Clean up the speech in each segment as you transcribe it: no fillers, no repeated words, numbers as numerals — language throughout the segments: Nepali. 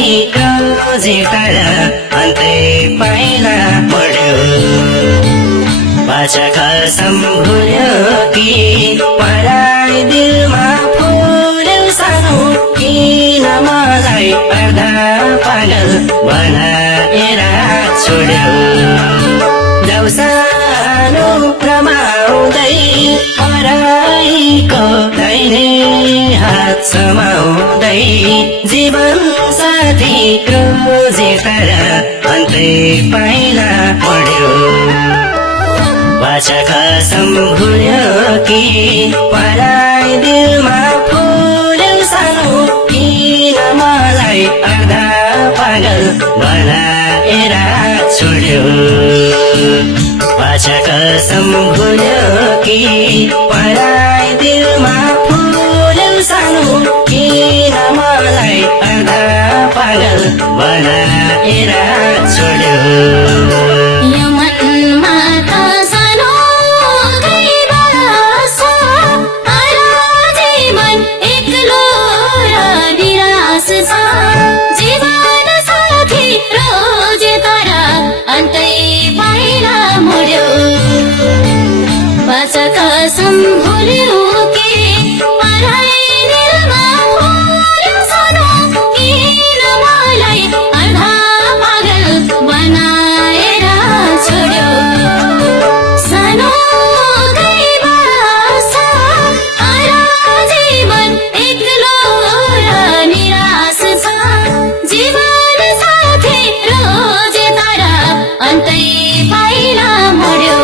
साथी रोजे तर अन्तै पाइला पढ्यो बाचा कसम भुल्यो कि पराई दिलमा फुल्यो सानो किन मलाई अर्धा पागल बनाएर छोड्यो जाऊ सानो रमाउँदै पराईको दाहिने हात समाउँदै जीवन साथी रोजे तर अन्तै पाइला पढ्यो बाचा कसम भुल्यो कि पराई दिलमा फुल्यो सानो किन मलाई अर्धा पागल बनाएर छोड्यो बाचा कसम भुल्यो कि पराई दिलमा फुल्यो सानो किन मलाई अर्धा पागल बनाएर छोड्यो कसम भुल्यो कि पराई दिलमा फुल्यो सानो किन मलाई अर्धा पागल बनाएर छोड्यो सानो जीवन एक्लो र निराश छ जीवन साथी रोजे तर अन्तै पाइला मर्यो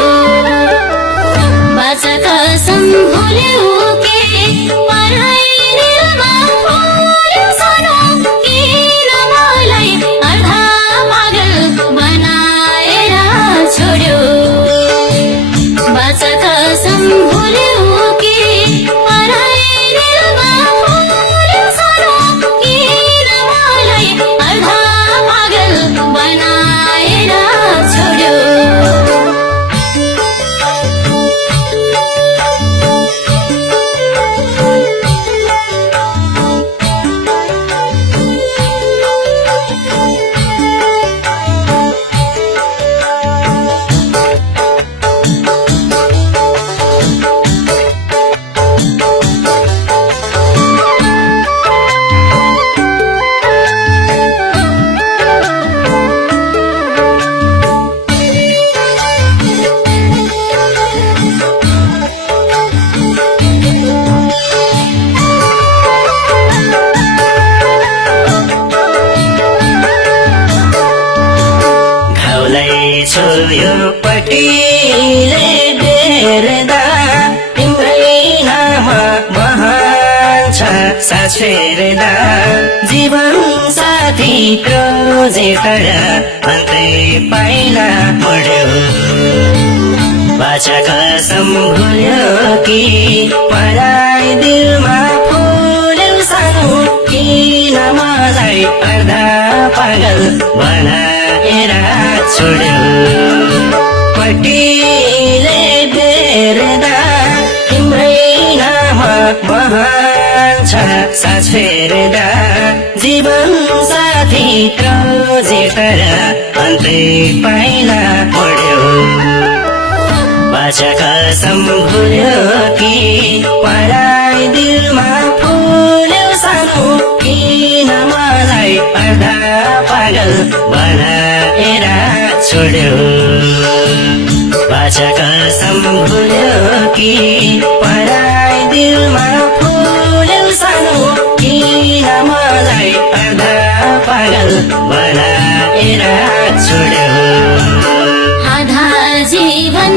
बाचा कसम भुल्यो कि पराई दिलमा फुल्यो सानो किन मलाई अर्धा पागल बनाएर छोड्यो बाचा कसम भुल्यो कि पराई दिलमा फुल्यो सानो किन मलाई अर्धा पागल बनाएर छोड्यो यो पटिले बेर्दा तिम्रै नाम महान छ सास फेर्दा जीवन साथी रोजे तर अन्तै पाइला पढ्यो बाचा कसम भुल्यो कि पराई दिलमा फुल्यो सानो किन मलाई अर्धा पागल बनाएर छोड्यो पटिले बेर्दा तिम्रै नाम महान छ सास फेर्दा जीवन साथी रोजे तर अन्तै पाइला पढ्यो बाचा कसम भुल्यो कि पराई दिलमा फुल्यो सानो किन मलाई अर्धा पागल बनाएर छोड्यो बाचा कसम भुल्यो कि पराई दिलमा फुल्यो सानो किन मलाई अर्धा पागल बनाएर छोड्यो आधा जीवन